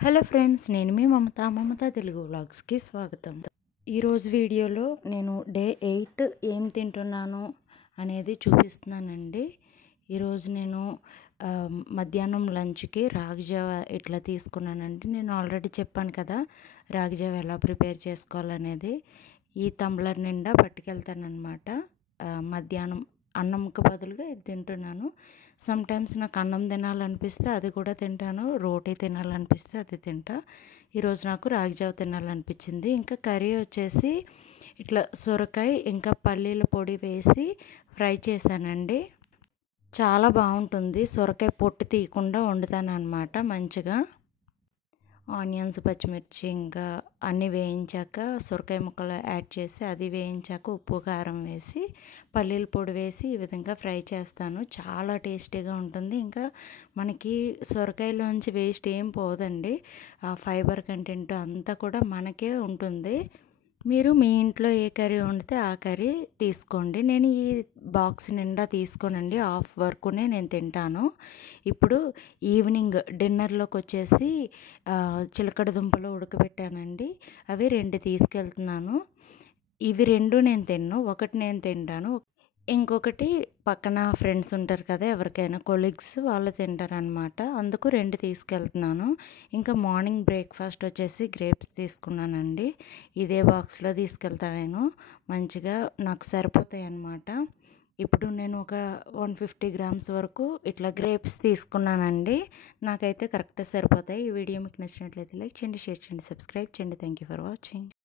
Hello friends, నేను మీ మమత తెలుగు వ్లాగ్స్కి స్వాగతం. ఈరోజు వీడియోలో నేను డే 8 ఏం తింటున్నాను అనేది చూపిస్తున్నానండి. ఈరోజు నేను మధ్యాహ్నం లంచ్కి రాగిజావ ఇట్లా తీసుకున్నానండి. నేను ఆల్రెడీ చెప్పాను కదా రాగిజావ ఎలా ప్రిపేర్ చేసుకోవాలనేది. ఈ టంబ్లర్ నిండా పట్టుకెళ్తానమాట. మధ్యాహ్నం అన్నంకి బదులుగా ఇది తింటున్నాను. సమ్టైమ్స్ నాకు అన్నం తినాలనిపిస్తే అది కూడా తింటాను, రోటీ తినాలనిపిస్తే అది తింటా. ఈరోజు నాకు రాగిజావ తినాలనిపించింది. ఇంకా కర్రీ వచ్చేసి ఇట్లా సొరకాయ ఇంకా పల్లీల పొడి వేసి ఫ్రై చేశానండి. చాలా బాగుంటుంది. సొరకాయ పొట్టు తీయకుండా వండుతాను అనమాట. మంచిగా ఆనియన్స్, పచ్చిమిర్చి ఇంకా అన్నీ వేయించాక సొరకాయ ముక్కలు యాడ్ చేసి అది వేయించాక ఉప్పు కారం వేసి పల్లీల పొడి వేసి ఈ విధంగా ఫ్రై చేస్తాను. చాలా టేస్టీగా ఉంటుంది. ఇంకా మనకి సొరకాయలోంచి వేస్ట్ ఏం పోదండి. ఆ ఫైబర్ కంటెంట్ అంతా కూడా మనకే ఉంటుంది. మీరు మీ ఇంట్లో ఏ కర్రీ వండితే ఆ కర్రీ తీసుకోండి. నేను ఈ బాక్స్ నిండా తీసుకోనండి, హాఫ్ వరకునే నేను తింటాను. ఇప్పుడు ఈవినింగ్ డిన్నర్లోకి వచ్చేసి చిలకడ దుంపలు ఉడకబెట్టానండి. అవి 2 తీసుకెళ్తున్నాను. ఇవి 2 నేను తిన్ను, ఒకటి నేను తింటాను. ఇంకొకటి పక్కన ఫ్రెండ్స్ ఉంటారు కదా, ఎవరికైనా కొలీగ్స్, వాళ్ళు తింటారనమాట. అందుకు 2 తీసుకెళ్తున్నాను. ఇంకా మార్నింగ్ బ్రేక్ఫాస్ట్ వచ్చేసి గ్రేప్స్ తీసుకున్నానండి. ఇదే బాక్స్లో తీసుకెళ్తాను నేను. మంచిగా నాకు సరిపోతాయి అన్నమాట. ఇప్పుడు నేను ఒక 150 గ్రామ్స్ వరకు ఇట్లా గ్రేప్స్ తీసుకున్నానండి. నాకైతే కరెక్ట్గా సరిపోతాయి. ఈ వీడియో మీకు నచ్చినట్లయితే లైక్ చేయండి, షేర్ చేయండి, సబ్స్క్రైబ్ చేయండి. Thank you for watching.